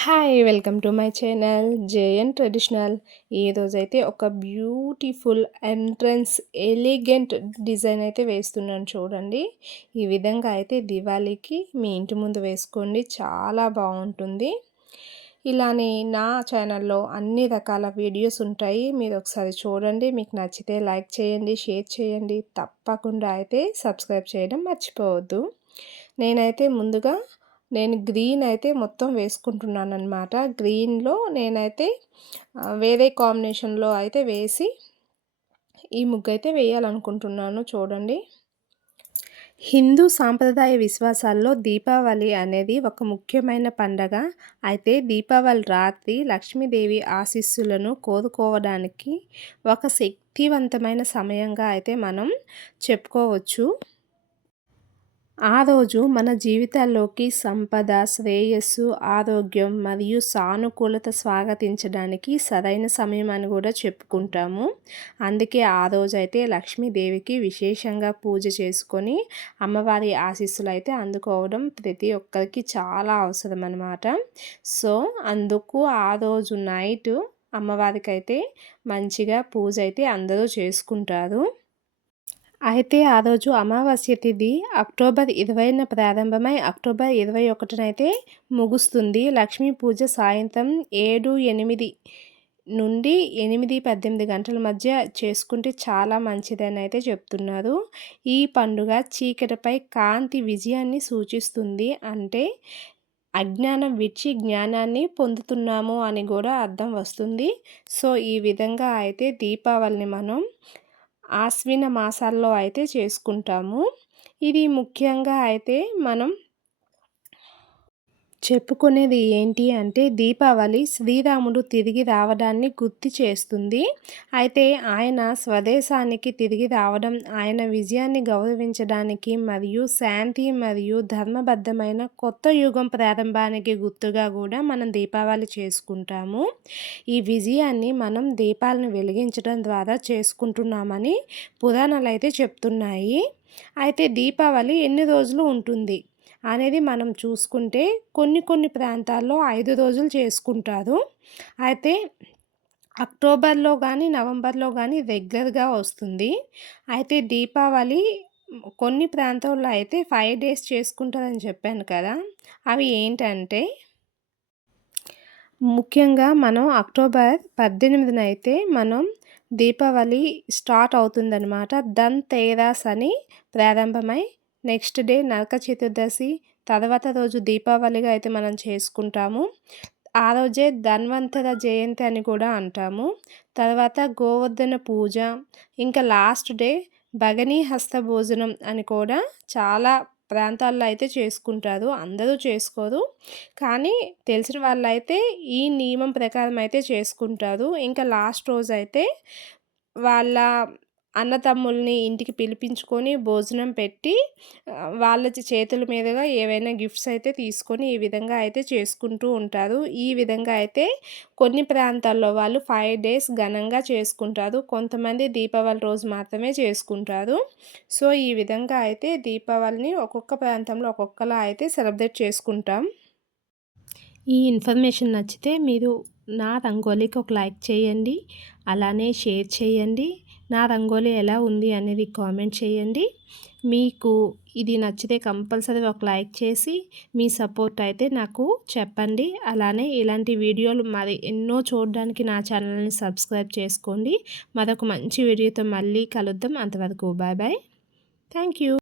Hi welcome to my channel JN traditional ఈరోజైతే ఒక beautiful entrance elegant design అయితే వేస్తున్నాను చూడండి. ఈ విధంగా అయితే దివాళీకి మీ ఇంటి ముందు వేసుకోండి చాలా బాగుంటుంది. ఇలానే నా ఛానల్లో అన్ని రకాల వీడియోస్ ఉంటాయి మీరు ఒకసారి చూడండి. మీకు నచ్చితే లైక్ చేయండి షేర్ చేయండి. తప్పకుండా అయితే సబ్స్క్రైబ్ చేయడం మర్చిపోవద్దు. నేనైతే ముందుగా నేను గ్రీన్ అయితే మొత్తం వేసుకుంటున్నాను అనమాట గ్రీన్లో నేనైతే వేరే కాంబినేషన్లో అయితే వేసి ఈ ముగ్గు అయితే వేయాలనుకుంటున్నాను చూడండి. హిందూ సాంప్రదాయ విశ్వాసాల్లో దీపావళి అనేది ఒక ముఖ్యమైన పండగ. అయితే దీపావళి రాత్రి లక్ష్మీదేవి ఆశీస్సులను కోరుకోవడానికి ఒక శక్తివంతమైన సమయంగా అయితే మనం చెప్పుకోవచ్చు. ఆ రోజు మన జీవితాల్లోకి సంపద శ్రేయస్సు ఆరోగ్యం మరియు సానుకూలత స్వాగతించడానికి సరైన సమయం అని కూడా చెప్పుకుంటాము. అందుకే ఆ రోజైతే లక్ష్మీదేవికి విశేషంగా పూజ చేసుకొని అమ్మవారి ఆశీస్సులు అయితే అందుకోవడం ప్రతి ఒక్కరికి చాలా అవసరం అనమాట సో అందుకు ఆ రోజు నైట్ అమ్మవారికి అయితే మంచిగా పూజ అయితే అందరూ చేసుకుంటారు. అయితే ఆ రోజు అమావాస్య తిథి అక్టోబర్ ఇరవైన ప్రారంభమై అక్టోబర్ ఇరవై ఒకటినైతే ముగుస్తుంది. లక్ష్మీ పూజ సాయంత్రం ఏడు ఎనిమిది నుండి ఎనిమిది పద్దెనిమిది గంటల మధ్య చేసుకుంటే చాలా మంచిదని అయితే చెప్తున్నారు. ఈ పండుగ చీకటిపై కాంతి విజయాన్ని సూచిస్తుంది. అంటే అజ్ఞానం విడిచి జ్ఞానాన్ని పొందుతున్నాము అని కూడా అర్థం వస్తుంది. సో ఈ విధంగా అయితే దీపావళిని మనం ఆశ్విన మాసాల్లో అయితే చేసుకుంటాము. ఇది ముఖ్యంగా అయితే మనం చెప్పుకునేది ఏంటి అంటే దీపావళి శ్రీరాముడు తిరిగి రావడాన్ని గుర్తు చేస్తుంది. అయితే ఆయన స్వదేశానికి తిరిగి రావడం ఆయన విజయాన్ని గౌరవించడానికి మరియు శాంతి మరియు ధర్మబద్ధమైన కొత్త యుగం ప్రారంభానికి గుర్తుగా కూడా మనం దీపావళి చేసుకుంటాము. ఈ విజయాన్ని మనం దీపాలను వెలిగించడం ద్వారా చేసుకుంటున్నామని పురాణాలు అయితే చెప్తున్నాయి. అయితే దీపావళి ఎన్ని రోజులు ఉంటుంది? అనేది మనం చూసుకుంటే కొన్ని కొన్ని ప్రాంతాల్లో ఐదు రోజులు చేసుకుంటారు. అయితే అక్టోబర్లో కానీ నవంబర్లో కానీ రెగ్యులర్గా వస్తుంది. అయితే దీపావళి కొన్ని ప్రాంతాల్లో అయితే ఫైవ్ డేస్ చేసుకుంటారని చెప్పాను కదా! అవి ఏంటంటే ముఖ్యంగా మనం అక్టోబర్ పద్దెనిమిదిన అయితే మనం దీపావళి స్టార్ట్ అవుతుందనమాట దన్ తేరాస్ అని ప్రారంభమై నెక్స్ట్ డే నరక చతుర్దశి. తర్వాత రోజు దీపావళిగా అయితే మనం చేసుకుంటాము. ఆ రోజే ధన్వంతర జయంతి అని కూడా అంటాము. తర్వాత గోవర్ధన పూజ. ఇంకా లాస్ట్ డే భగనీ హస్త భోజనం అని కూడా చాలా ప్రాంతాల్లో అయితే చేసుకుంటారు. అందరూ చేసుకోరు. కానీ తెలిసిన వాళ్ళు అయితే ఈ నియమం ప్రకారం అయితే చేసుకుంటారు. ఇంకా లాస్ట్ రోజు అయితే వాళ్ళ అన్నతమ్ముల్ని ఇంటికి పిలిపించుకొని భోజనం పెట్టి వాళ్ళ చేతుల మీదుగా ఏవైనా గిఫ్ట్స్ అయితే తీసుకొని ఈ విధంగా అయితే చేసుకుంటూ ఉంటారు. ఈ విధంగా అయితే కొన్ని ప్రాంతాల్లో వాళ్ళు ఫైవ్ డేస్ ఘనంగా చేసుకుంటారు. కొంతమంది దీపావళి రోజు మాత్రమే చేసుకుంటారు. సో ఈ విధంగా అయితే దీపావళిని ఒక్కొక్క ప్రాంతంలో ఒక్కొక్కలా అయితే సెలబ్రేట్ చేసుకుంటాం. ఈ ఇన్ఫర్మేషన్ నచ్చితే మీరు నా రంగోలీకి ఒక లైక్ చేయండి. అలానే షేర్ చేయండి. నా రంగోలీ ఎలా ఉంది అనేది కామెంట్ చేయండి. మీకు ఇది నచ్చితే కంపల్సరీ ఒక లైక్ చేసి మీ సపోర్ట్ అయితే నాకు చెప్పండి. అలానే ఇలాంటి వీడియోలు మరి ఎన్నో చూడడానికి నా ఛానల్ని సబ్స్క్రైబ్ చేసుకోండి. మరొక మంచి వీడియోతో మళ్ళీ కలుద్దాం. అంతవరకు బాయ్ బాయ్ థ్యాంక్ యూ